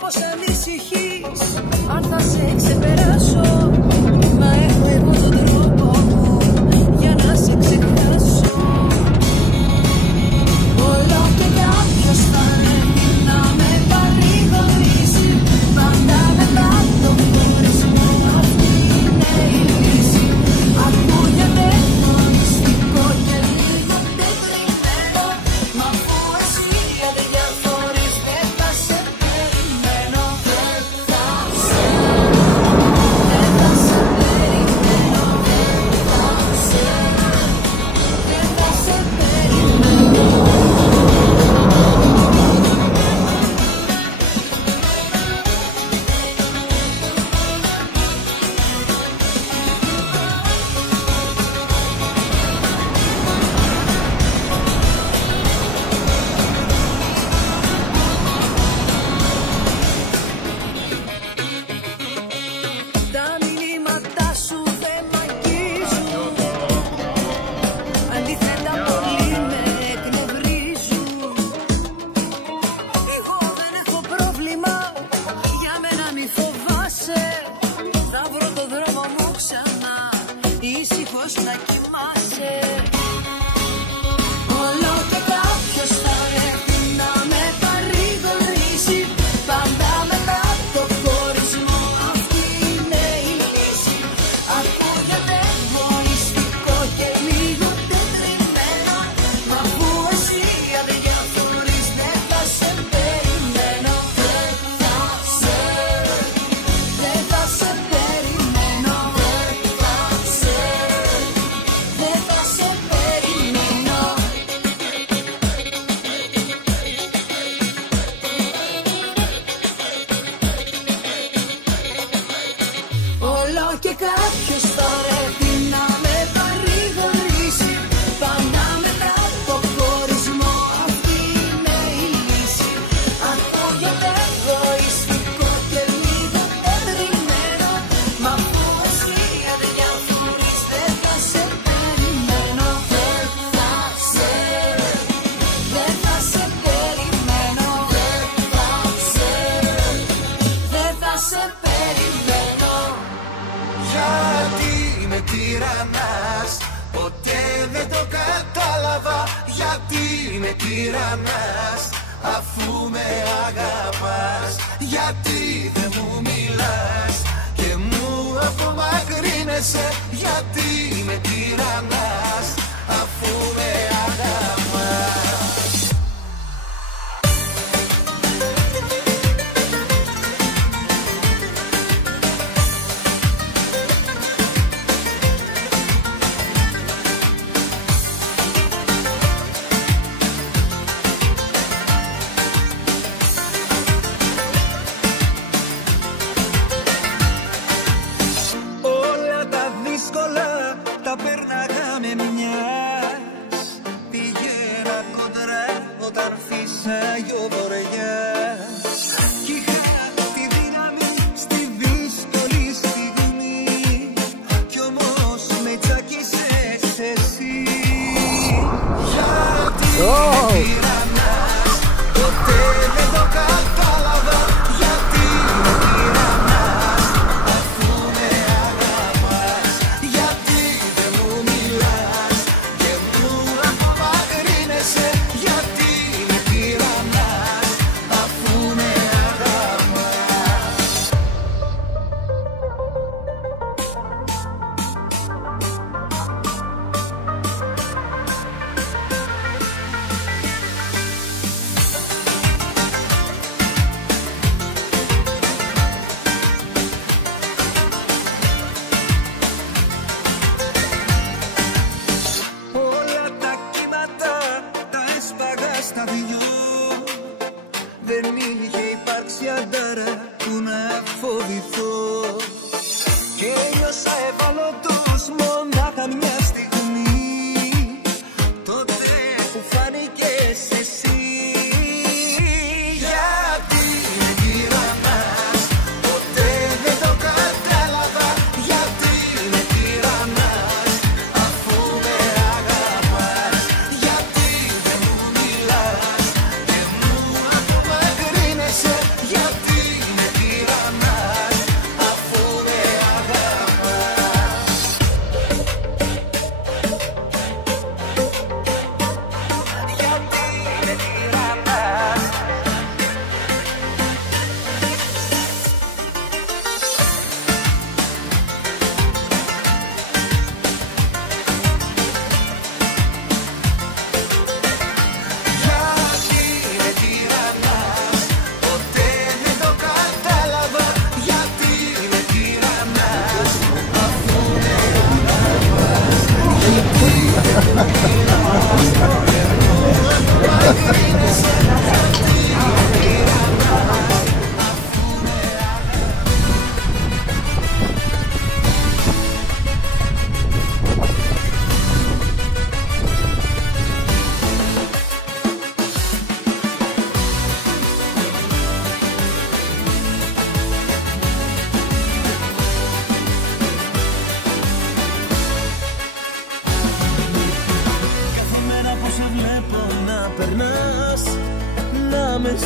πως ανησυχείς αν θα σε ξεπεράσω. Μα έχω εγώ τον τρόπο μου για να σε ξεχάσω. Όλο και κάποιος θα έρθει να με παρηγορήσει. Πάντα μετά το χωρισμό αυτή είναι η λύση. Ακούγεται εγωιστικό και λίγο τετριμένο. Μα αφού εσύ αδιαφορείς δεν θα σε περιμένω. Δεν θα σε περιμένω. Δεν θα σε περιμένω. Τα μηνύματά σου δεν μ' αγγίζουν. Αντίθετα πολύ με εκνευρίζουν. Εγώ δεν έχω πρόβλημα, για μένα μη φοβάσαι. Θα βρω το δρόμο μου ξανά, ήσυχος να κοιμάσαι. Όλο και κάποιος θα έρθει να με παρηγορήσει. Πάντα μετά το χωρισμό αυτή είναι η λύση. Ακούγεται εγωιστικό και λίγο τετριμένο. Μα αφού εσύ αδιαφορείς δεν θα σε περιμένω. Δεν θα σε περιμένω. Δεν θα σε περιμένω. Όλο και κάποιος θα έρθει να με παρηγορήσει. Πάντα μετά το χωρισμό αυτή είναι η λύση. Ακούγεται εγωιστικό και λίγο τετριμένο. Μα αφού εσύ αδιαφορείς δεν θα σε περιμένω. Δεν θα σε περιμένω. Δεν θα σε περιμένω. Γιατί με τυραννάς, ποτέ δεν το κατάλαβα. Γιατί με τυραννάς, αφού με αγαπάς. Γιατί δεν μου μιλάς και μου απομακρύνεσαι. Γιατί με τυραννάς, αφού με αγαπάς. Όλα τα δύσκολα τα πέρναγα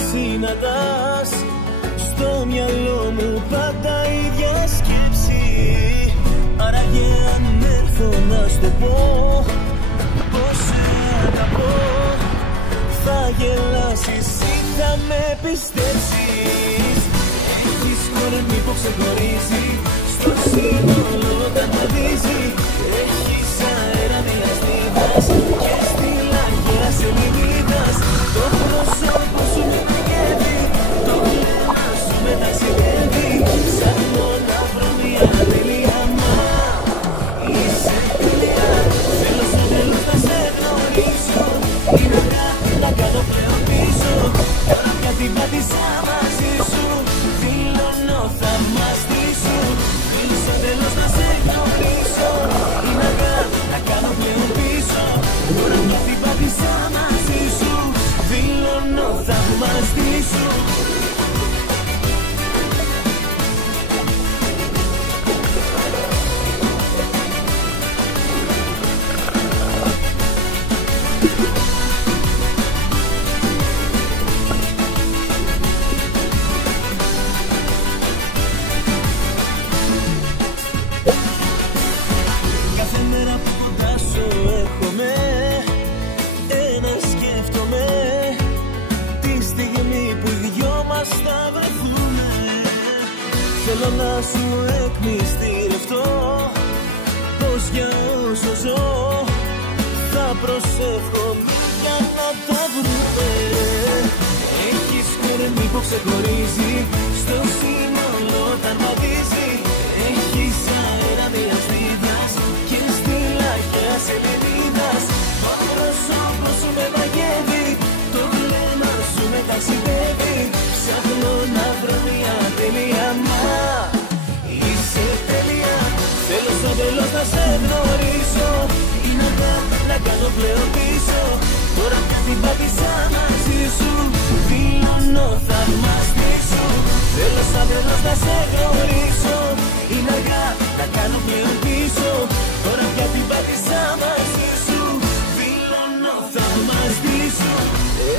συναντάς. Στο μυαλό μου πάντα ίδια σκέψη. Άραγε αν έρθω να σου το πω πως σε αγαπώ, θα γελάσεις ή θα με πιστέψεις. Έχεις κορμί που ξεχωρίζει, στο σύνολο όταν μαδίζει. Έχεις αέρα διαστήδας και στη λαγιά σελίδας. Το πρόσωπο σου με πηγαίνει, το βλέμμα σου με ταξιδεύει. Ψάχνω να βρω μια τελεία, μα είσαι τελεία. Θέλω στο τέλος να σε γνωρίσω, είναι αργά να κάνω πλέον πίσω. Τώρα πια την πάτησα μαζί σου, δηλώνω θαυμαστή σου. Θέλω στο τέλος να σε γνωρίσω, είναι αργά να κάνω πλέον πίσω. Τώρα πια την πάτησα μαζί σου, δηλώνω θαυμαστή σου. Θέλω να σου εκμυστηρευτώ πως για όσο ζω θα προσεύχομαι για να τα βρούμε. Έχεις κορμί που ξεχωρίζει, στο σύνολο όταν μαδίζει. Έχεις αέρα διαστήδας και στη λαγιά σελίδας. Το πρόσωπο σου με μαγεύει, το βλέμμα σου με ταξιδεύει. Ψάχνω να βρω μια τελεία, μα είσαι τελεία. Θέλω στο τέλος να σε γνωρίσω, είναι αργά να κάνω πλέον πίσω. Τώρα πια την πάτησα μαζί σου, δηλώνω θαυμαστή σου. Θέλω στο τέλος να σε γνωρίσω, είναι αργά να κάνω πλέον πίσω. Τώρα πια την πάτησα μαζί σου, δηλώνω θαυμαστή σου.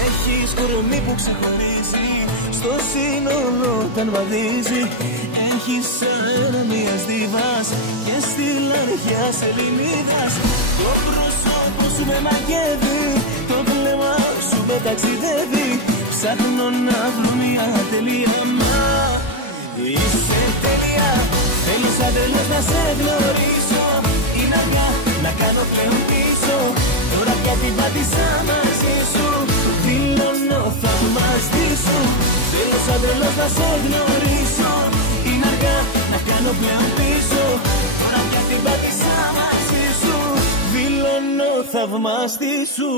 Έχεις κορμί που ξεχωρίζει, στο σύνολο όταν βαδίζει. Έχεις αέρα μιας δίβας και στη λαριά σεληνίδας. Το πρόσωπο σου με μαγεύει, το βλέμμα σου με ταξιδεύει. Ψάχνω να βρω μια τελεία, μα είσαι τελεία. Θέλω σαν τέλος να σε γνωρίσω, είναι αργά να κάνω πλέον πίσω. Τώρα πια την πάτησα μαζί σου, δηλώνω θαυμαστή σου. Θέλω σαν τρελός να σε γνωρίσω, είναι αργά να κάνω πλέον πίσω. Τώρα πια την πάτησα μαζί σου, δηλώνω θαυμαστή σου.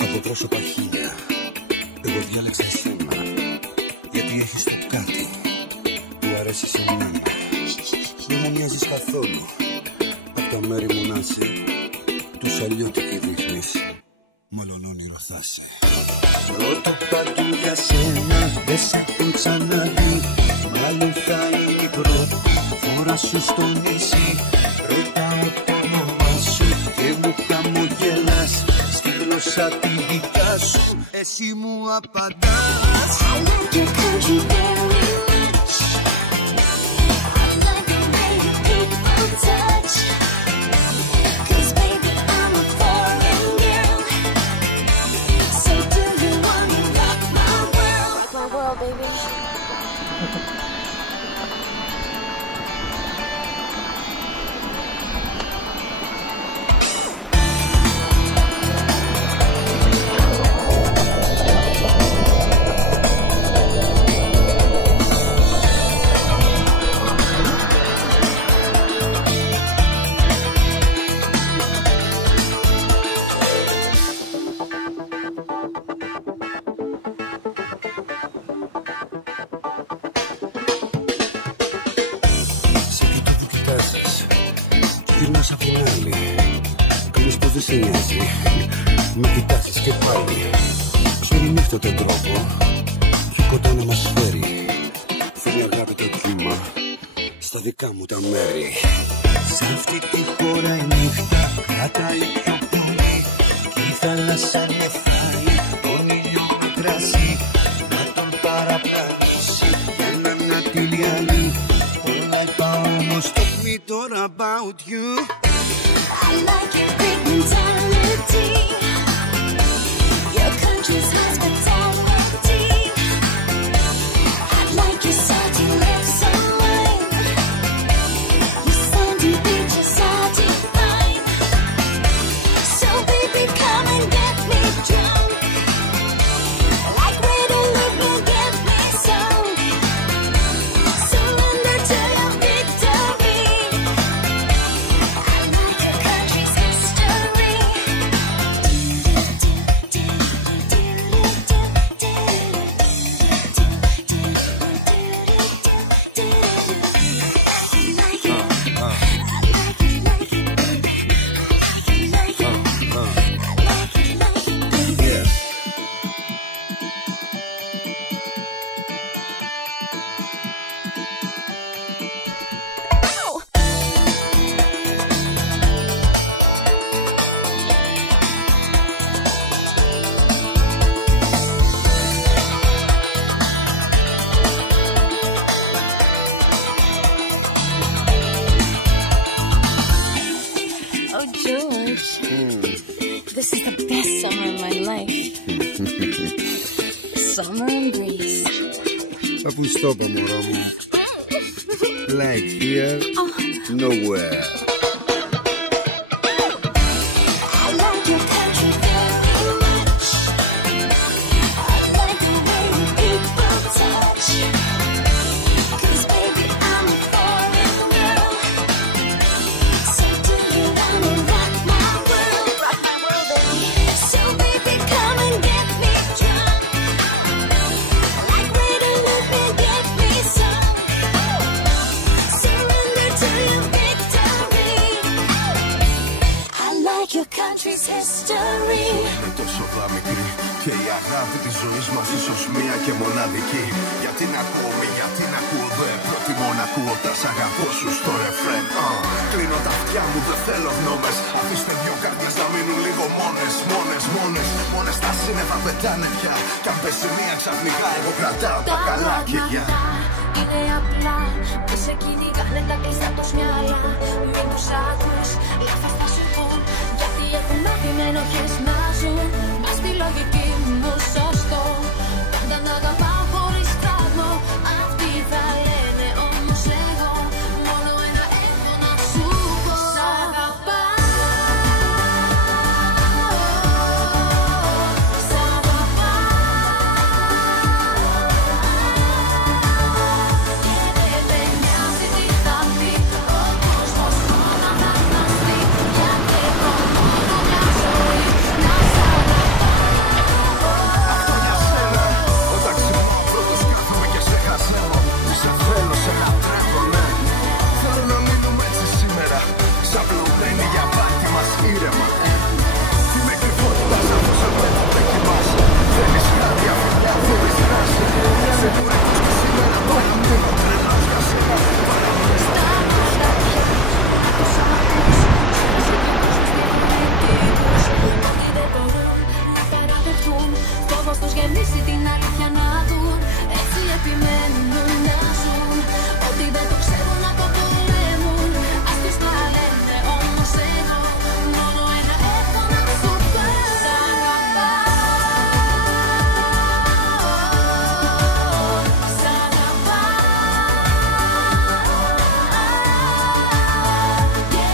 Από πρόσωπα χίλια, εγώ διάλεξα εσένα, γιατί έχεις το κάτι που αρέσει σε μένα. Δεν μου μοιάζεις καθόλου, απ' τα μέρη μου να είσαι, τους αλλιώτικοι δείχνεις, μόλον όνειρο θα είσαι. Πρώτο παντού για σένα, δεν σε έχουν ξαναδεί, μάλλον θα είναι η πρώτη φορά σου στο νησί. Ρωτάω το όνομά σου και μου χαμογελάς, στη γλώσσα τη δικά σου εσύ μου απαντάς. I like your country very much. I like the way you people touch. 'Cause baby I'm a foreign girl. So do you wanna rock my world? Rock my world, baby. Γυρνάς απ' την άλλη, κάνεις πως δεν σε νοιάζει. Με κοιτάζεις και πάλι ξερινύχτω τον τρόπο και κοντά να μας φέρει. Φέρνει αγάπη το κύμα στα δικά μου τα μέρη. Σ' αυτή τη χώρα η νύχτα κρατάει πιο πολύ κι η θάλασσα νεφάει τον ήλιο με κρασί να τον παραπλανήσει για να ανατείλει άλλη. Όλα είπα όμως talk me τώρα about you. I like your big mentality, your country's hospitality. I like your salty lips and wine, your sandy beaches are divine. So baby, come and get me drunk, like way to live will get me sunk. Surrender to your victory. I like your country's history. Oh, George, this is the best summer in my life. Summer in Greece. Αφού στο είπα μωρό μου. Like here, nowhere. I like your country very much. I like the way people touch. 'Cause baby, I'm a foreign girl. So do you wanna rock my world? Rock my world, baby. So baby, come and get me drunk. Like way to live me, get me some. Surrender to your victory. I like your country's history. Είναι τόσο μικρή και η αγάπη της ζωής μας ίσως μία και μοναδική. Γιατί να ακούω μη, γιατί να ακούω δε. Προτιμώ να ακούω τα σ' αγαπώ σου στο ρεφρέν. Κλείνω τα αυτιά μου, δεν θέλω γνώμες. Αφήστε δυο καρδιές να μείνουν λίγο μόνες. Μόνες τα σύννεφα πετάνε πια. Κι αν πέσει μία ξαφνικά εγώ κρατάω τα καλά και γεια. Είναι απλά που σε κυνηγάνε τα κλειστά τους μυαλά. Μην τους ακούς, λάθος θα σου πουν. Γιατί έχουν μάθει και να ζουν. Πας στη λογική μου σωστό. Πάντα να αγαπάω χωρίς φράγμο. Αυτοί θα λένε όμως εγώ μόνο ένα έχω να σου πω. Σ' αγαπάω. Σ' αγαπάω. Και δεν νοιάζει τι θα πει ο κόσμος, μόνο να μας δει. Γιατί έχω μόνο μια ζωή να σ' αγαπάω. Αυτό για σένα. Όταν ξυπνάω πρώτος κάθομαι και σε χασεύω. Σε θέλω, σε λατρεύω, ναι. Θέλω να μείνουμε έτσι σήμερα. Σαν πλωμένοι για πάρτι μας ήρεμα. Τι με κρυφότητας αφού σε βλέπω δεν κοιμάς. Θέλεις χάρια, φιλιά, θέλεις δράση. Σε βρέχεις και σήμερα τώρα μείνω τρελάς για σένα. Παραμένεις στα χέρια. Ότι δεν μπορούν να παραδεχτούν. Φόβος τους γεμίσει την αλήθεια να δουν. Έτσι επιμένουν να ζουν. Ότι δεν το ξέρουν να το πολέμουν. Ας τους τα λένε όμως εγώ μόνο ένα έχω να σου πω. Σ' αγαπάω. Σ' αγαπάω. Και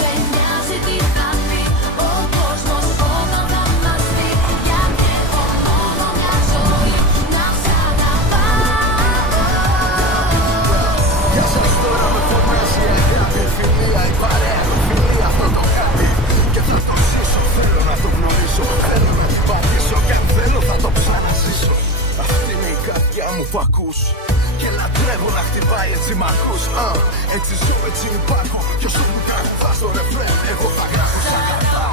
δεν νοιάζει τι θα πει ο κόσμος όταν θα μας δει. Γιατί έχω μόνο μια ζωή να σ' αγαπάω. Για σας τώρα με φωνάζει η αγάπη. Φιλία, η παρέα, η φιλία, αυτό το κάτι. Και θα το ζήσω, θέλω να το γνωρίσω. Θέλω να την πατήσω κι αν θέλω θα το ξαναζήσω. Αυτή είναι η καρδιά μου που ακούς. Και λατρεύω να χτυπάει έτσι μ' ακούς. Έτσι ζω, έτσι υπάρχω. Κι όσο μου τραγουδάς το ρεφρέν, εγώ θα γράφω σ' αγαπάω.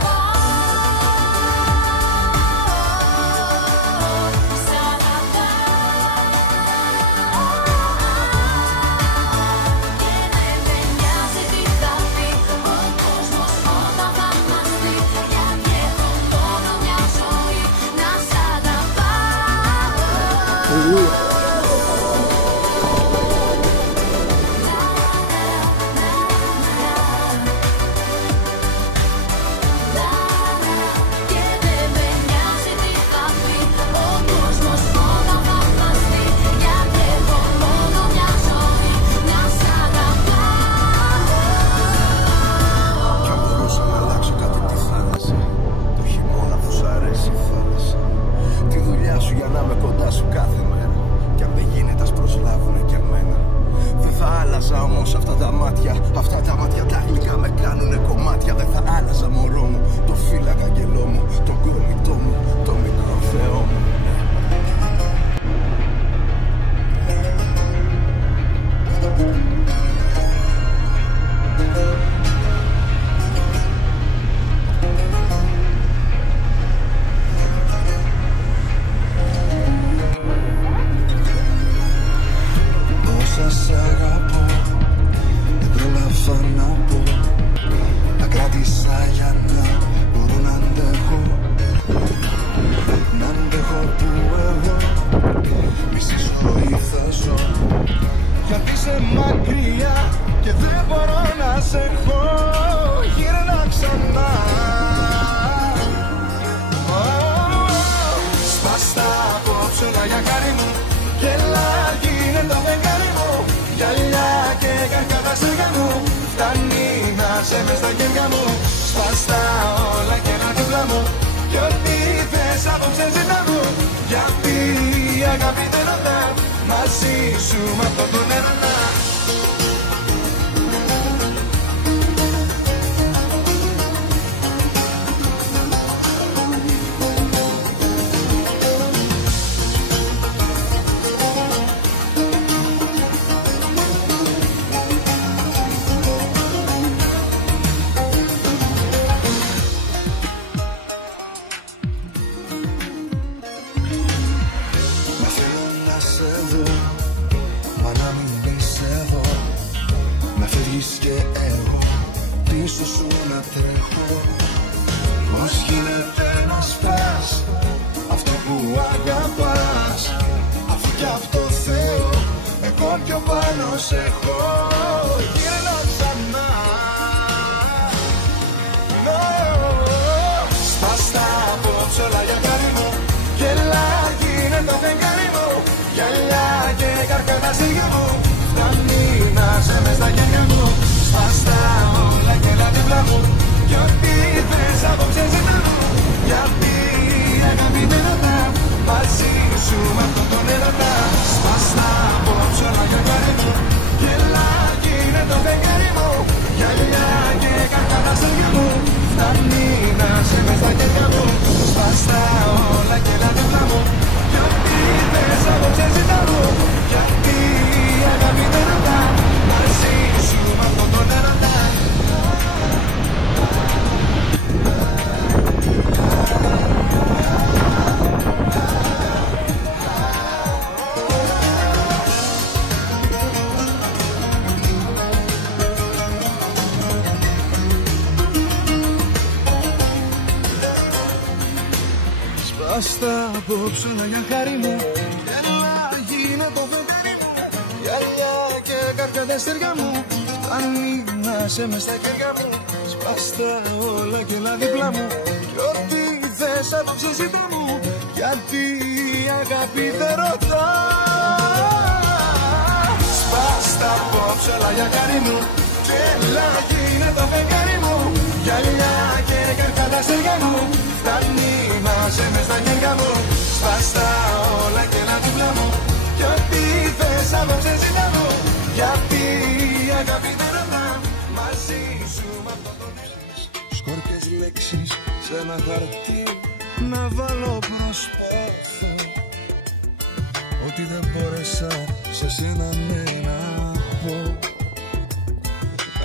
Και δεν με νοιάζει τι θα πει ο κόσμος, όλα θα χαστεί. Γιατί έχω μόνο μια ζωή να σ' αγαπάω. Κι αν μπορούσα να αλλάξω κάτι τη θάλασσα, το χειμώνα που σ' αρέσει η θάλασσα, τη δουλειά σου για να είμαι κοντά σου κάθε μέρα, κι αν δεν γίνεται ας προσλάβουνε κι εμένα. Δεν θα άλλαζα όμως αυτά τα μάτια τα γλυκά με κάνουνε κομμάτια. Δεν θα άλλαζα μωρό μου, το φύλακα αγγελό μου, τον κορμιτό μου, το μικρό Θεό μου. Όσα σ' αγαπώ, δεν πρόλαβα να πω. Τα κράτησα για να μπορώ να αντέχω. Να αντέχω που εγώ μισή ζωή θα ζω. Γιατί είσαι μακριά και δεν μπορώ να σε έχω. Γύρνα ξανά. Σπάστα απόψε όλα για χάρη μου. Γελά γίνε το φεγγάρι μου. Γυαλιά και καρκάτα στέργα μου. Φτάνει να σε μες στα χέρια μου. Σπάστα όλα και ένα δίπλα μου. Κι ό,τι θες απόψε ζητά μου. Γιατί η αγάπη δεν ρωτά. Μαζί σου μ' αυτό τον έρωτα. Μα θέλω να σε δω, μα να μην είσαι εδώ. Με φεύγεις και εγώ πίσω σου να τρέχω. Πώς γίνεται να σπάς αυτό που αγαπάς, αφού κι αυτό θέλω εγώ πιο πάνω σε έχω. Γύρνα ξανά. Σπάστα απόψε όλα για χάρη μου. Γελά γίνε το φεγγάρι μου. Γυαλιά και καρκάτα στέργα μου. Φτάνει να σε μες στα χέρια μου. Σπάστα όλα και έλα δίπλα μου. Κι ό,τι θες απόψε ζητά μου. Γιατί η αγάπη δεν ρωτά. Μαζί σου μ' αυτόν τον έρωτα. Σπάστα απόψε όλα για χάρη μου. Γελά γίνε το φεγγάρι μου. Γυαλιά και καρκάτα στέργα μου. Φτάνει να σε μες στα χέρια μου. Σπάστα όλα και έλα δίπλα μου. Κι ό,τι θες απόψε ζητά μου. Γιατί η αγάπη δεν ρωτά. Μαζί σου μ' αυτόν τον έρωτα. Σπάστα απόψε όλα για χάρη μου. Έλα γίνε το φεγγάρι μου. Γυαλιά και καρκάτα στέργα μου. Φτάνει να σε μες στα χέρια μου. Σπάστα όλα και έλα δίπλα μου. Κι ό,τι θες απόψε ζητά μου. Γιατί η αγάπη δεν ρωτά. Σπάστα απόψε όλα για χάρη μου. Έλα γίνε το φεγγάρι μου. Γυαλιά και καρκάτα στέργα μου. Φτάνει να σε μες στα χέρια μου. Σπάστα όλα και έλα δίπλα μου. Κι ό,τι θες απόψε ζητά μου. Γιατί η αγάπη δεν ρωτά. Μαζί σου μ' αυτό τον έχεις. Σκόρπιες λέξεις σε ένα χαρτί να βάλω προσπάθω. Ότι δεν μπόρεσα σε σένα ναι να πω.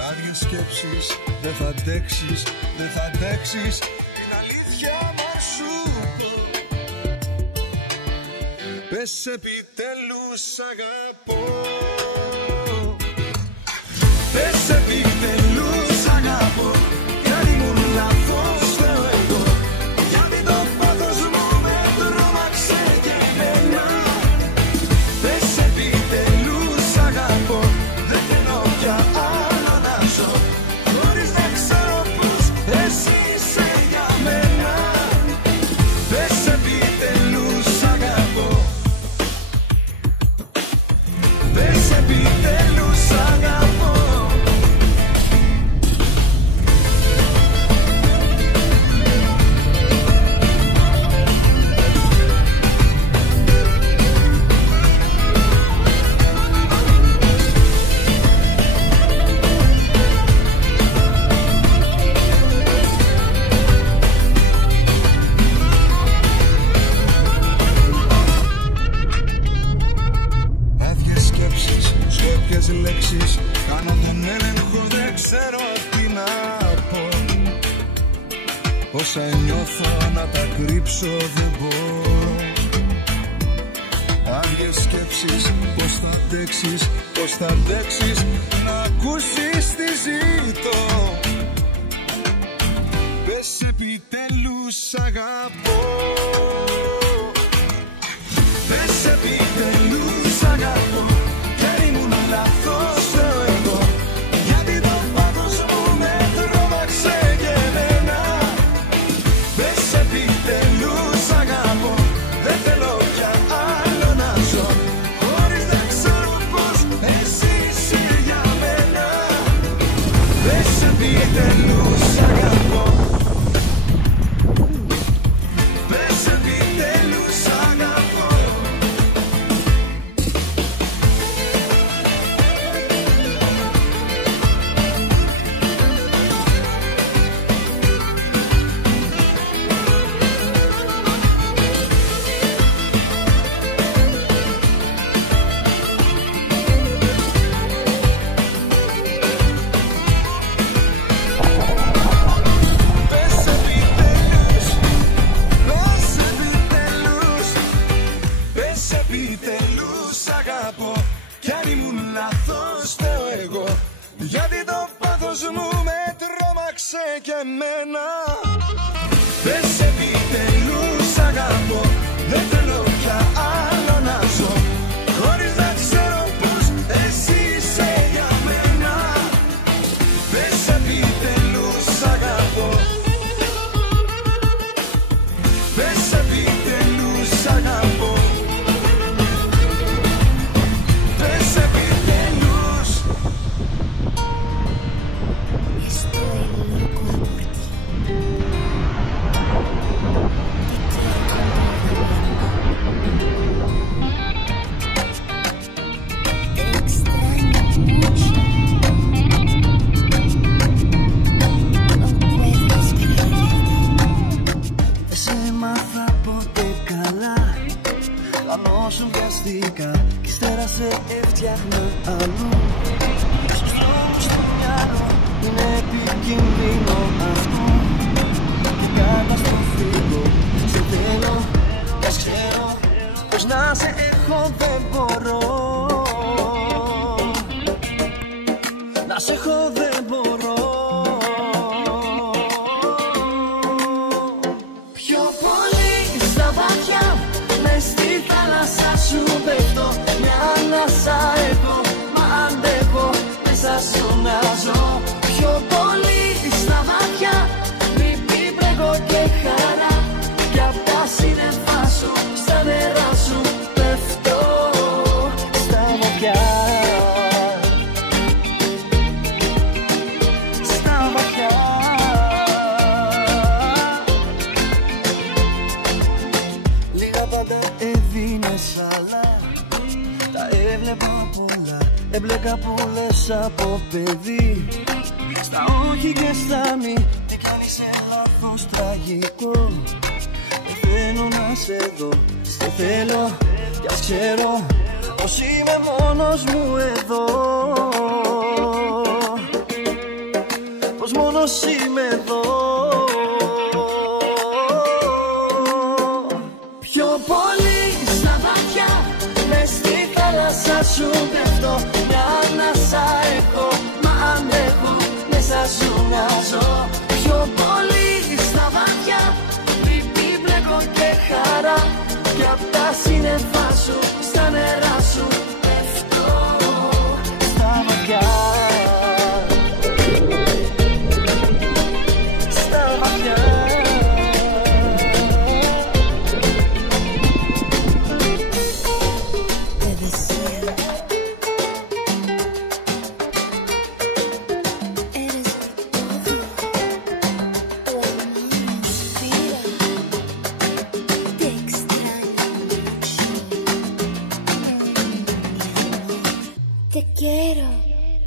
Άδειες σκέψεις δεν θα αντέξεις, δεν θα αντέξεις. Την αλήθεια να σου πω. Πες επιτέλους αγαπώ. Πες επιτέλους αγαπώ. Κάτι μου λάθος θέλω εγώ. Γιατί το πάθος μου με τρόμαξε και εμένα. λέξεις. Κάνω τον έλεγχο, δεν ξέρω τι να πω. Όσα νιώθω να τα κρύψω δεν μπορώ. Άδειες σκέψεις, πώς θα αντέξεις, πώς θα αντέξεις να ακούσεις τι ζητώ. Πες επιτέλους αγαπώ. Πες επιτέλους αγαπώ. Και ήμουν λάθος εγώ, γιατί το πάθος μου με τρόμαξε και εμένα. Πες επιτέλους αγαπώ. Δεν θέλω πια άλλο να ζω, χωρίς να ξέρω πως εσύ είσαι για μένα. Πες επιτέλους αγαπώ. Πες επιτέλους αγαπώ. Γιατί το πάθος μου με τρόμαξε και εμένα. Πες επιτέλους αγαπώ. Δεν θέλω πια άλλο να ζω, χωρίς να ξέρω πως εσύ είσαι για μένα. Πες επιτέλους αγαπώ. Πες επιτέλους αγαπώ. Πες επιτέλους. Σου βιαστήκα κι ύστερα σε έφτιαχνα αλλού. Στους δρόμους στο μυαλό είναι επικίνδυνο αυτό και καταστροφικό. Σε θέλω κι ας ξέρω πως να σε έχω δεν μπορώ. Να σε έχω δεν μπορώ. Πιο πολύ στα βαθιά μες στη θάλασσα σου πέφτω. Μια ανάσα έχω, μα αντέχω μέσα σου να ζω. Πιο πολύ στα βαθιά μην πιπρέγω και χαρά, κι απ' τα σύννεφα σου στα νερά σου πέφτω. Στα βαθιά, στα βαθιά. Λίγα πάντα έδινες, αλλά τα έβλεπα πολλά. Έμπλεκα πολλές από παιδί, στα όχι και στα μη. Τι κάνεις σε λάθος τραγικό. Δεν θέλω να σε δω, σε θέλω κι ας ξέρω πως είμαι μόνος μου εδώ. Πως μόνος είμαι εδώ. Πιο πολύ στα βαθιά μες στη θάλασσα σου πέφτω. Μια ανάσα έχω, μα αντέχω μέσα σου να ζω. Πιο πολύ στα βαθιά μην πιπλέκω και χαρά, κι απ' τα σύννεφα σου στα νερά σου πέφτω. Στα βαθιά, στα βαθιά.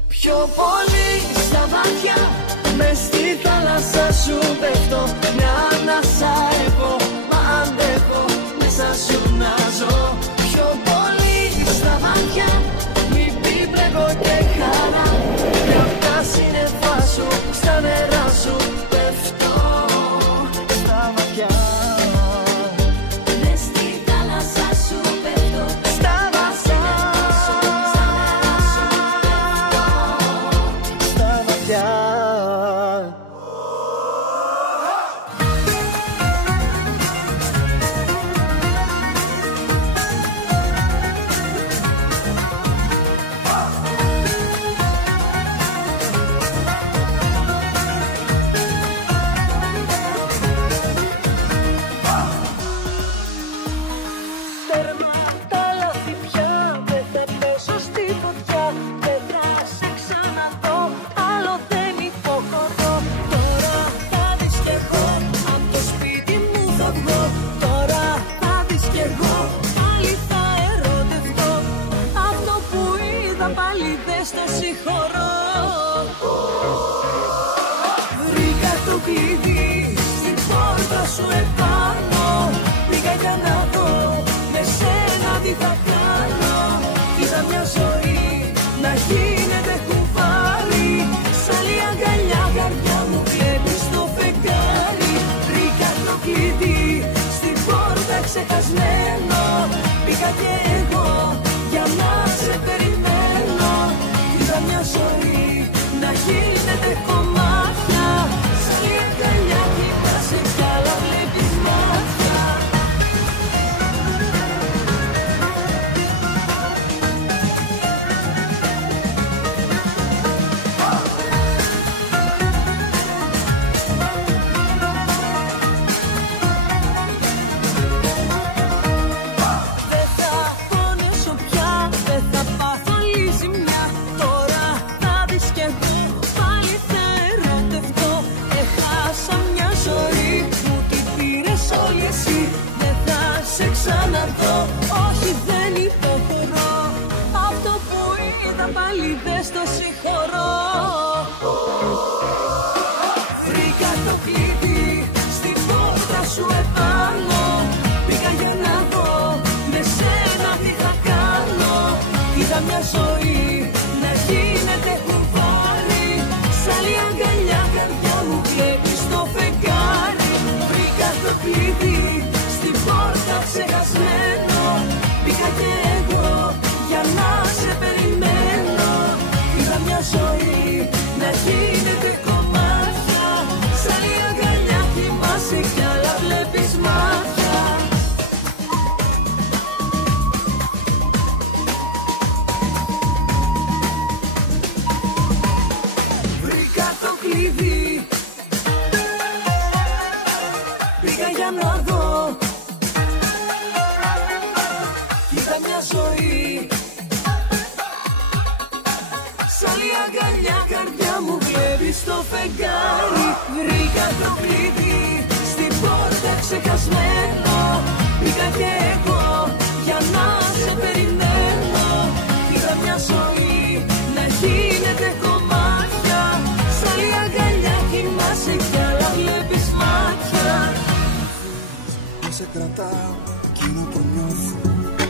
Πιο πολύ στα βαθιά μες στη θάλασσα σου πέφτω. Μια ανάσα έχω, μα αντέχω μέσα σου να ζω. Πιο πολύ στα βαθιά μην πιπλέγω και σύννεφα σου, στα νερά σου πέφτω στα βαθιά. Μες στη θάλασσα σου πέφτω, Στα βαθιά, στα βαθιά. Τέρμα τα λάθη πια, δεν θα πέσω στη φωτιά, δεν θα σε ξαναδώ, άλλο δεν υποχωρώ. Τώρα θα δεις κι εγώ, απ' το σπίτι μου θα βγω. Τώρα θα δεις κι εγώ, πάλι θα ερωτευτώ. Αυτό που είδα πάλι δεν στο συγχωρώ. Βρήκα το κλειδί στην πόρτα σου επάνω. Πήγα για να δω με σένα τι θα κάνω. Είδα μια ζωή να γίνεται κουβάρι. Σ' άλλη αγκαλιά καρδιά μου βλέπεις το φεγγάρι. Βρήκα το κλειδί στην πόρτα ξεχασμένο. Πήγα και εγώ για να σε περιμένω. Είδα μια ζωή να γίνεται κομμάτια. Σ' άλλη αγκαλιά κοιτάσαι κι άλλα βλέπεις μάτια. Δεν θα πονέσω πια, δεν θα πάθω άλλη ζημιά. Τώρα θα δεις κι εγώ, πάλι θα ερωτευτώ. Έχασα μια ζωή, μου την πήρες όλη εσύ. Δεν θα σε ξαναδώ, όχι δεν υποχωρώ. Αυτό που είδα πάλι δεν στο συγχωρώ. Βρήκα το κλειδί στην πόρτα σου επάνω. Πήγα για να δω με σένα τι θα κάνω. Είδα μια ζωή να γίνεται κουβάρι. Σ' άλλη αγκαλιά καρδιά μου βλέπεις το φεγγάρι. Βρήκα το κλειδί στην πόρτα ξεχασμένο. Πήγα και εγώ για να σε περιμένω. Είδα μια ζωή να γίνεται κομμάτια. Σ' άλλη αγκαλιά κοιμάσαι κι άλλα βλέπεις μάτια. Βρήκα το κλειδί, πήγα για να δω. Είδα μια ζωή, σ' άλλη αγκαλιά καρδιά μου βλέπεις το φεγγάρι. Βρήκα το κλειδί στην πόρτα ξεχασμένο. Πήγα και εγώ για να σε περιμένω. Είδα μια ζωή να γίνεται κομμάτια. Σ' άλλη αγκαλιά κοιμάσαι κι άλλα βλέπεις μάτια. Δεν σε κρατάω, εκείνο που νιώθω,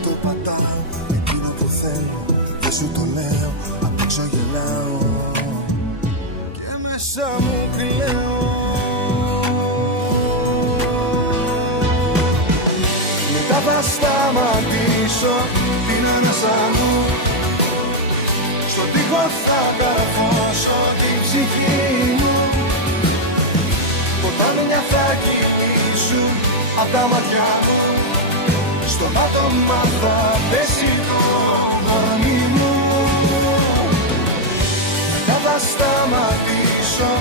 το πατάω, εκείνο που θέλω, δεν σου το λέω, απ' έξω γελάω και μέσα μου κλαίω. Μετά θα σταματήσω την ανάσα μου, στον τοίχο θα καρφώσω την ψυχή μου. Ποτάμια θα κυλήσουν απ' τα μάτια μου, στο πάτωμα θα πέσει το κορμί μου. Μετά θα σταματήσω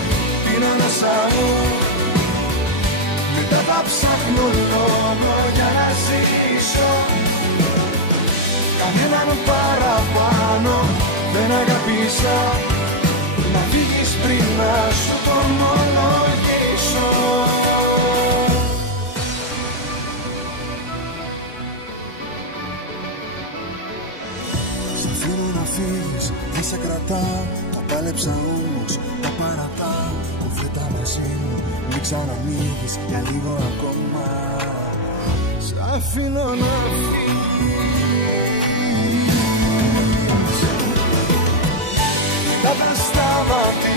την ανάσα μου, μετά θα ψάχνω λόγο για να ζήσω. Κανέναν παραπάνω δεν αγάπησα, να φύγεις πριν να σου το ομολογήσω. Σ' αφήνω να φύγεις, δεν σε κρατάω, τα πάλεψα όμως, τα παρατάω. Κοφτήτα μαζί μου, μην ξανανοίγεις για λίγο ακόμα. Σ' αφήνω να φύγεις, θα τα σταματήσω.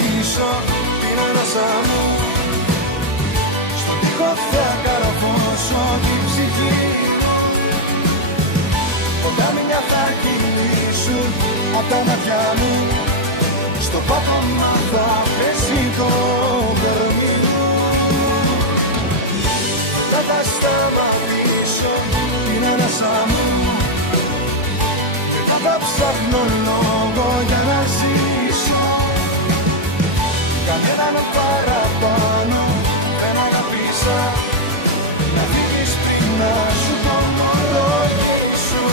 Τα μηνιά θα κυλήσουν απ' τα μάτια μου. Στο πάτωμα θα πέσει το κορμί μου. Δεν θα σταματήσω την ανάσα μου. Και δεν θα ψάχνω λόγο για να ζήσω. Κανέναν παραπάνω δεν αγάπησα. Να φύγεις πριν να σου το ομολογήσω.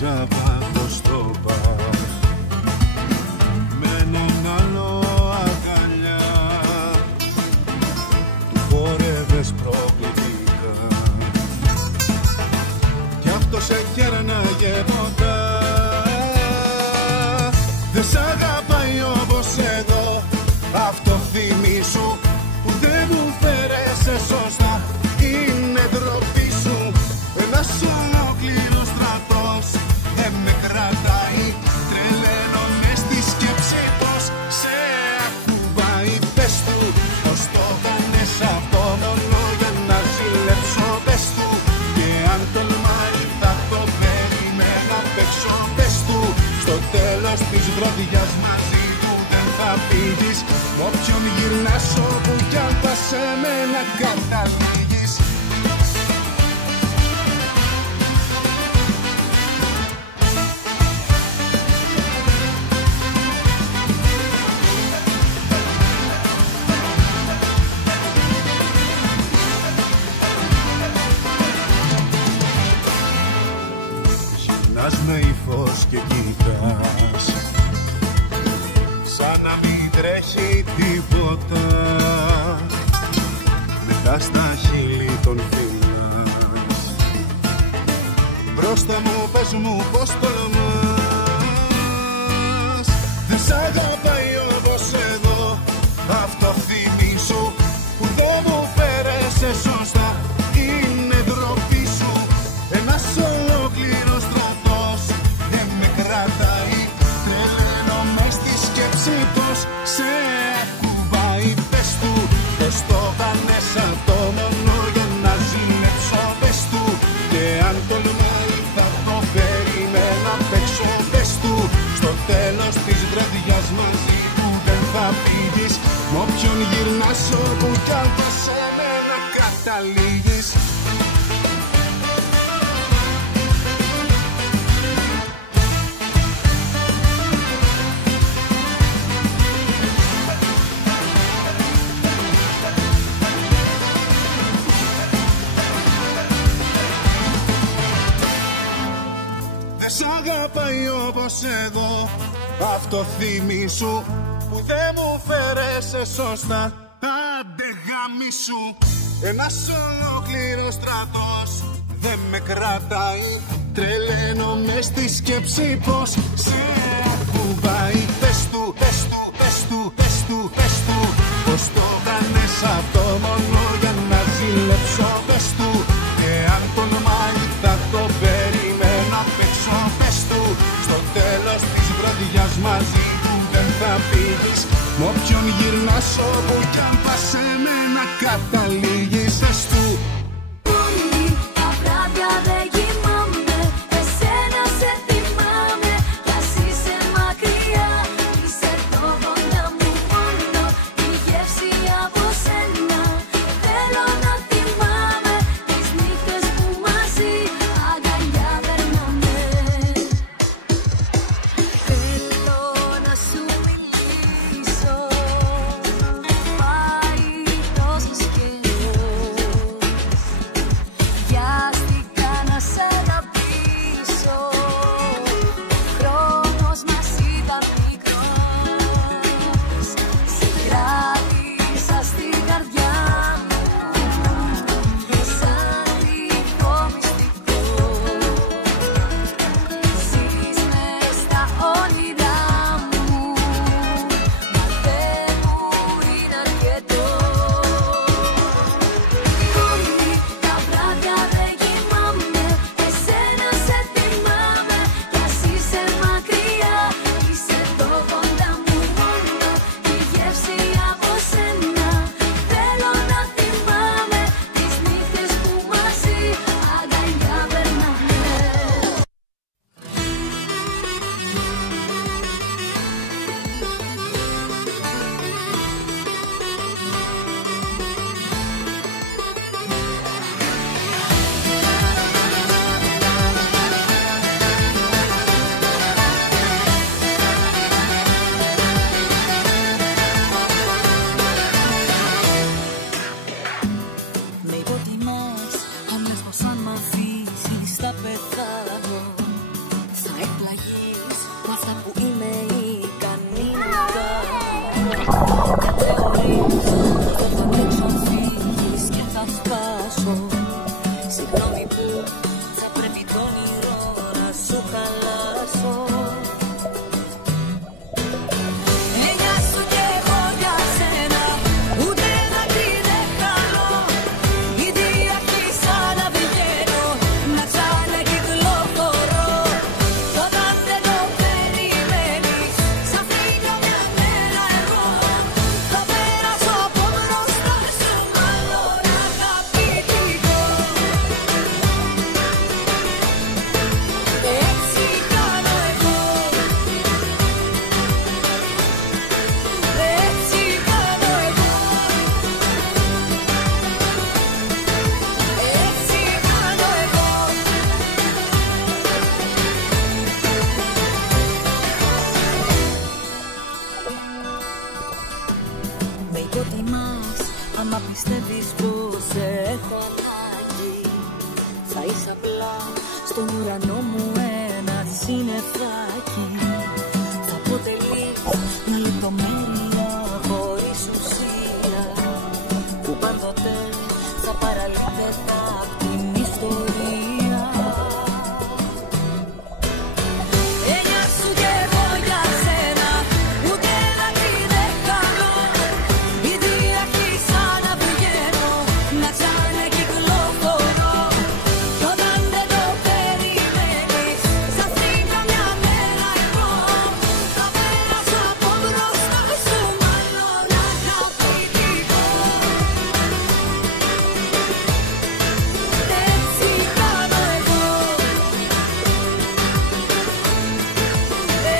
Σαββάτο στο μπαρ με έναν άλλο αγκαλιά. Του χόρευες προκλητικά κι αυτό σε κέρναγε ποτά. Δεν σ' αγαπάει όπως εδώ. Αυτό θυμήσου που δεν μου φέρεσαι σωστά. Είναι ντροπή σου. Ένας ολόκληρος στρατός δεν με κρατάει. Τρελαίνομαι στη σκέψη πως σε ακουμπάει. Πες του πως το κάνες αυτό μόνο για να ζηλέψω. Πες του και αν τολμάει θα το περιμένα απ' έξω. Πες του στο τέλος της βραδιάς μαζί του δεν θα φύγεις. Όποιον γυρνάς όπου κι αν πας σε μένα καταλήγεις. Με ύφος και κοιτάς σαν να μην τρέχει τίποτα. Μετά στα χείλη τον φυλάς. Μπροστά μου πες μου πως τολμάς. Δεν σ' αγαπάει όπως εδώ. Αυτό θυμήσου που δεν μου φέρεσαι σωστά. Είναι ντροπή σου. Ένας ολόκληρος στρατός δεν με κρατάει. Τρελαίνομαι στη σκέψη πως σε ακουμπάει. Πες του πως το κάνες αυτό μόνο για να ζηλέψω. Πες του και αν τολμάει θα το περιμένα απ' έξω. Πες του στο τέλος της βραδιάς μαζί του δεν θα φύγεις. Μ' όποιον γυρνάς όπου κι αν πας σε μένα καταλήγεις. Σ' αγαπάει όπως εδώ. Αυτό θυμήσου που δεν μου φέρεσαι σωστά. Άντε γαμίσου. Ένας ολόκληρος στρατός δεν με κρατάει. Τρελαίνομαι στη σκέψη πως σε ακουμπάει. Πες του, πες του, πες του, πες του, πες του πως το κάνες αυτό μόνο για να ζηλέψω. Πες του και αν τολμάει θα το περιμένω απ' έξω. Πες του στο τέλος της βραδιάς μαζί του δεν θα φύγεις. Μ' όποιον γυρνάς όπου κι αν πας σε μένα καταλήγεις. Πες του. Όλοι τα βράδια δεν κοιμάμαι. Εσένα σε θυμάμαι. Κι ας είσαι μακριά, είσαι το κοντά μου μόνο. Η γεύση από σένα θέλω να θυμάμαι. Τις νύχτες που μαζί αγκαλιά περνάμε. Θέλω να σου μιλήσω. Πάει τόσος καιρός. χάσω. Συγγνώμη που θα πρέπει το όνειρο να σου χαλάσω. Έννοια σου κι εγώ για σένα, ούτε ένα κρύ δεν χάνω. Ήδη άρχισα να βγαίνω, να ξανακυκλοφορώ. Κι όταν δεν το περιμένεις, ξαφνικά μια μέρα εγώ θα πέρασω από μπροστά σου, μάλλον αγαπητικό. Έτσι κάνω εγώ, έτσι κάνω εγώ, έτσι κάνω εγώ. Με υποτιμάς άμα πιστεύεις πως έχω ανάγκη. Θα είσαι απλά στον ουρανό μου ένα συννεφάκι. Θα αποτελείς μια λεπτομέρεια χωρίς ουσία, που πάντοτε θα παραλείπεται απ' την ιστορία. Έννοια σου κι εγώ για σένα, ούτε ένα κρύ δεν χάνω. Ήδη άρχισα να βγαίνω, να ξανακυκλοφορώ. Κι όταν δεν το περιμένεις, ξαφνικά μια μέρα εγώ θα πέρασω από μπροστά σου, μάλλον αγαπητικό. Έτσι κάνω εγώ,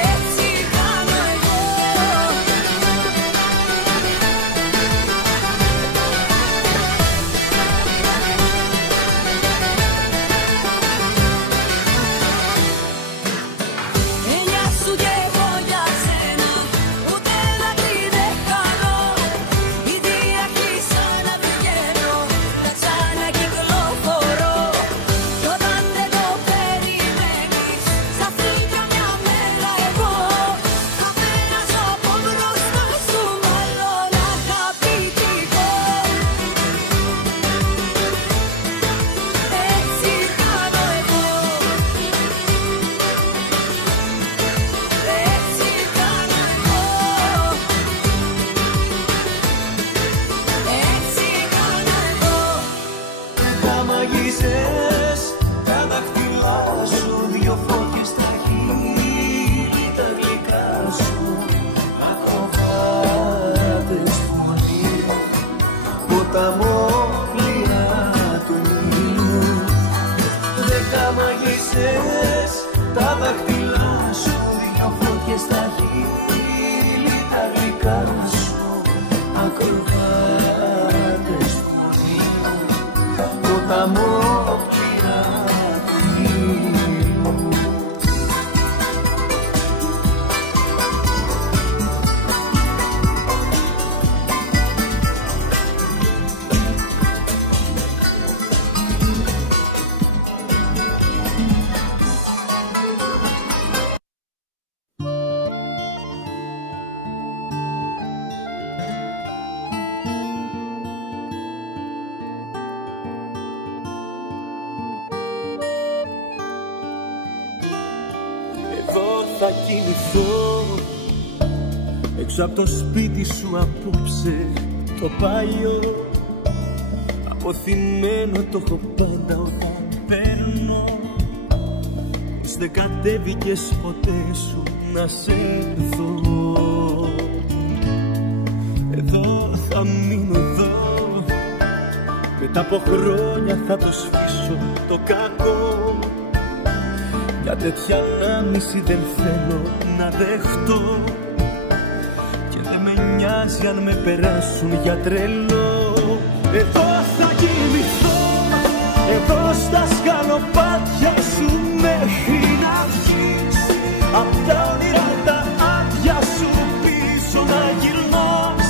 έτσι κάνω εγώ. Έννοια σου κι εγώ για σένα, ούτε ένα κρύ δεν χάνω. Ήδη άρχισα να βγαίνω, να ξανακυκλοφορώ. Κι όταν δεν το περιμένεις, ξαφνικά μια μέρα εγώ θα πέρασω από μπροστά σου, μάλλον αγαπητικό. Έτσι κάνω εγώ, έτσι κάνω εγώ, έτσι κάνω εγώ. Τα μαγίζες, τα δάχτυλά σου, δυο φώκες στα χείλη, τα γλυκά σου, ακροβάτες του ονείρου, ποταμόπλια του ήλιου. Δέκα μαγίζες, τα δάχτυλά σου, δυο φώκες στα χείλη, τα γλυκά σου, ακροβάτες του ονείρου, ποταμόπλια του ήλιου. Εδώ θα κοιμηθώ, έξω από το σπίτι σου απόψε. Το παλιό αποθυμένο το έχω πάντα όταν παίρνω. Πως δεν κατέβηκες ποτέ σου να σε δω. Εδώ θα μείνω εδώ, μετά από χρόνια θα το σβήσω το κακό. Για τέτοια ανάμνηση δεν θέλω να δεχτώ, και δεν με νοιάζει αν με περάσουν για τρελό. Εδώ θα κοιμηθώ, εδώ στα σκαλοπάτια σου μέχρι να βγεις. Απ' τα όνειρα τα άδεια σου πίσω να γυρνάς.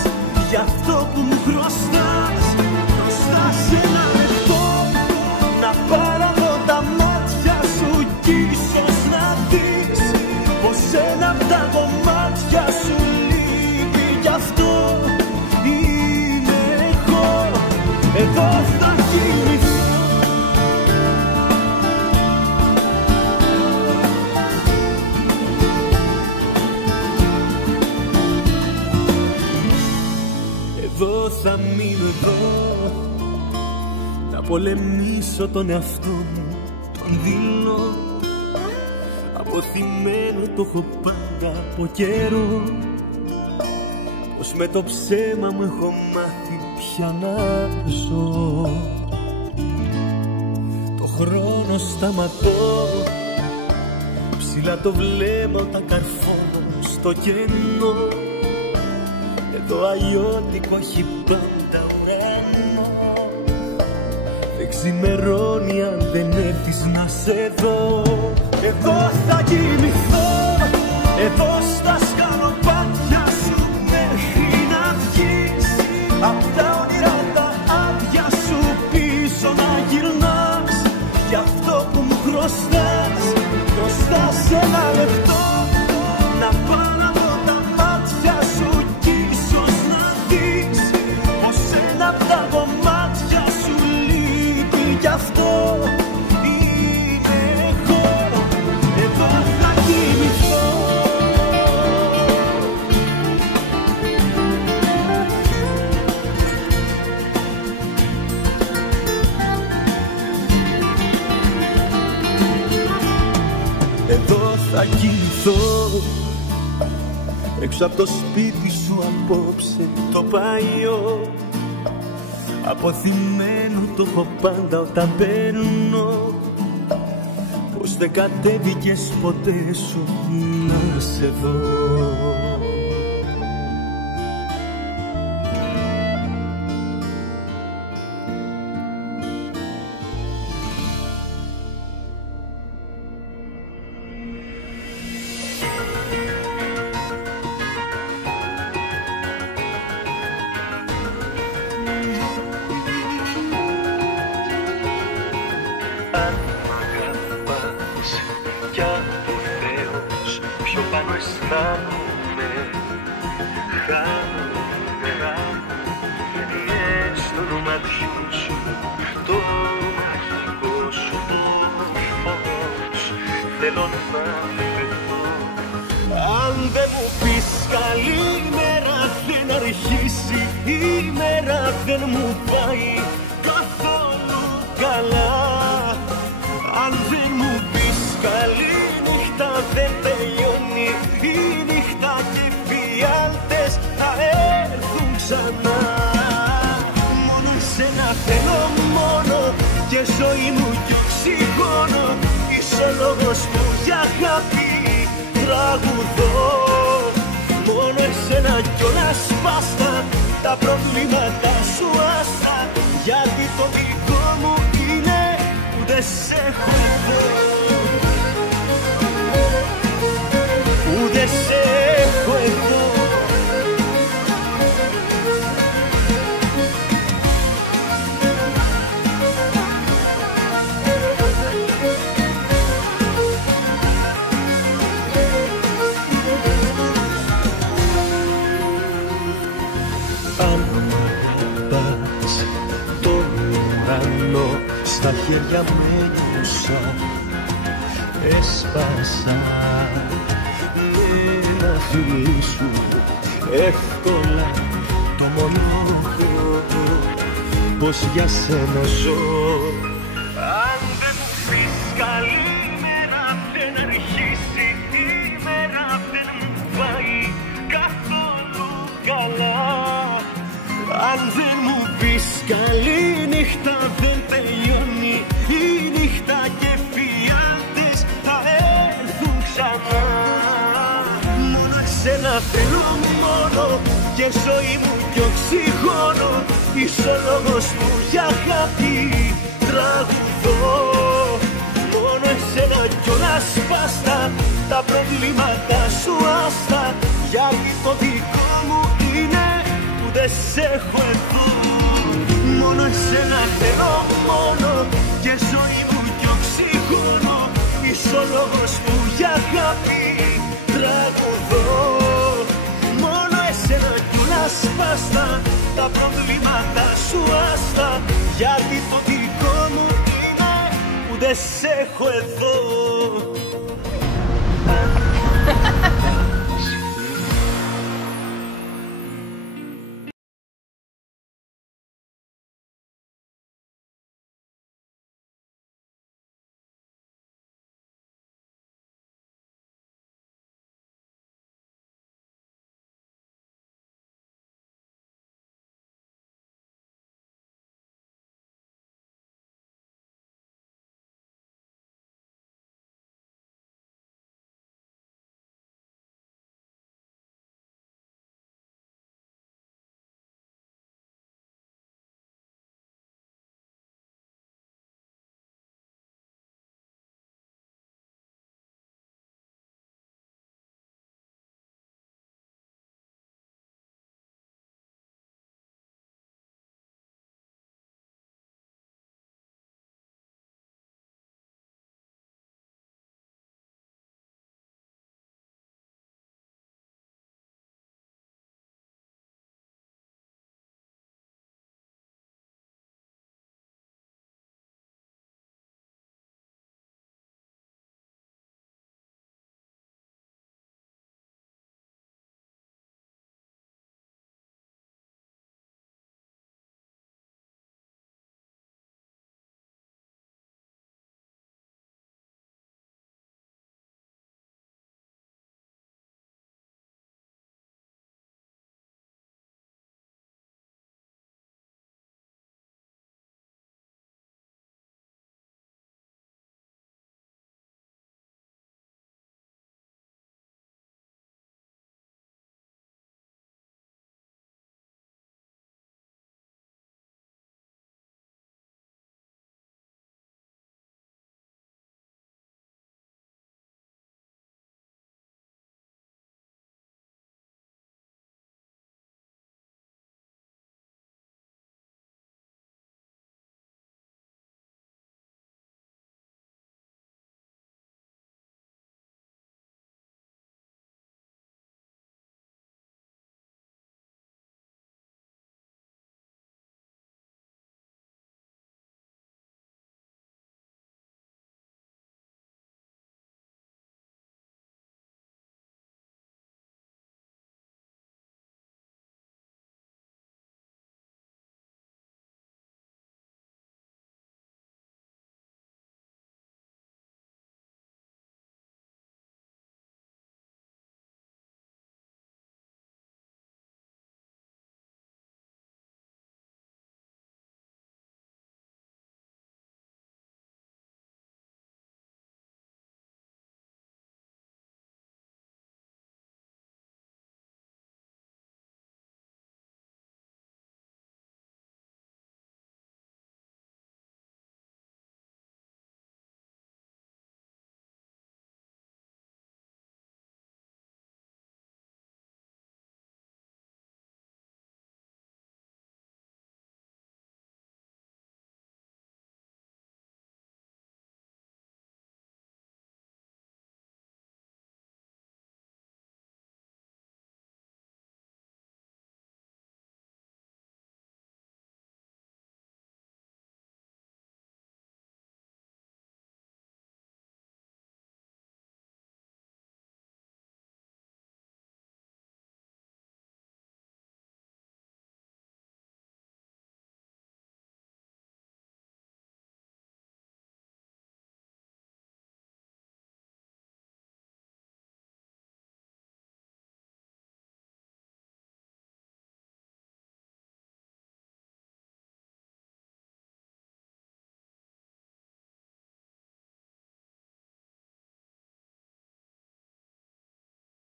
Γι' αυτό που μου χρωστάς, χρωστάς ένα λεπτό, να παραδώ τα μάτια σου κι ίσως να δεις πως ένα απ' τα κομμάτια σου λείπει. Γι' αυτό είμαι εγώ. Εδώ θα κοιμηθώ, πολεμήσω τον εαυτό μου, τον δίνω. Αποθυμένο το έχω πάντα από καιρό, πως με το ψέμα μου έχω μάθει πια να ζω. Το χρόνο σταματώ, ψηλά το βλέμμα όταν καρφώνω στο κενό. Εδώ αλλιώτικο έχει πάντα ουρανό, δεν ξημερώνει αν δεν έρθεις να σε δω. Εδώ θα κοιμηθώ, εδώ στα σκαλοπάτια σου μέχρι να βγεις. Απ' τα όνειρα τα άδεια σου πίσω να γυρνάς. Κι αυτό που μου χρωστάς, χρωστάς ένα λεπτό. Να πάω από τα μάτια σου κι ίσως να δεις πως ένα απ' τα κομμάτια σου λείπει κι αυτό. Εδώ θα κοιμηθώ, έξω από το σπίτι σου απόψε το παλιό. Αποθυμένο το έχω πάντα όταν παίρνω, πως δεν κατέβηκες ποτέ σου να σε δω. Αν μ' αγαπάς κι αν ο Θεός πιο πάνω αισθάνομαι, χάνομαι στο ματιού σου το μαγικό σου φως. Θέλω να φεύγω. Αν δεν μου πεις καλημέρα δεν αρχίσει η μέρα, δεν μου πάει καθόλου καλά. Αν δεν μου πεις καλή νύχτα δεν τελειώνει η νύχτα και οι φιάλτες θα έρθουν ξανά. Μόνο εσένα θέλω μόνο και ζωή μου κι οξυγόνο. Είσαι ο λόγος που για αγάπη τραγουδώ. Μόνο εσένα κιόλας μπάστα, τα προβλήματα σου άστα. Γιατί το δικό μου είναι που δεν σε έχω εδώ, που δεν σε έχω εδώ. Αν πας τον ουρανό στα χέρια με νιώσα, έσπασα με ένα φιλί σου εύκολα το μονόχρο, πως για σένα ζω. Αν δεν μου πεις καλημέρα δεν αρχίσει η μέρα, δεν μου πάει καθόλου καλά. Αν δεν μου πεις καλή νύχτα δεν τελειώνει η νύχτα και φιάλτες θα έρθουν ξανά. Μόνο εσένα θέλω μόνο και ζωή μου κι οξυγόνο. Είσαι ο λόγος που για αγάπη τραγουδώ. Μόνο εσένα κιόλας μπάστα, τα προβλήματα σου άστα. Γιατί το δικό μου είναι που δεν σε έχω εδώ. Μόνο εσένα θέλω μόνο και ζωή μου κι οξυγόνο. Είσαι ο λόγος που για αγάπη τραγουδώ. Μόνο εσένα κιόλας μπάστα, τα προβλήματα σου άστα. Γιατί το δικό μου είναι που δεν σε έχω εδώ.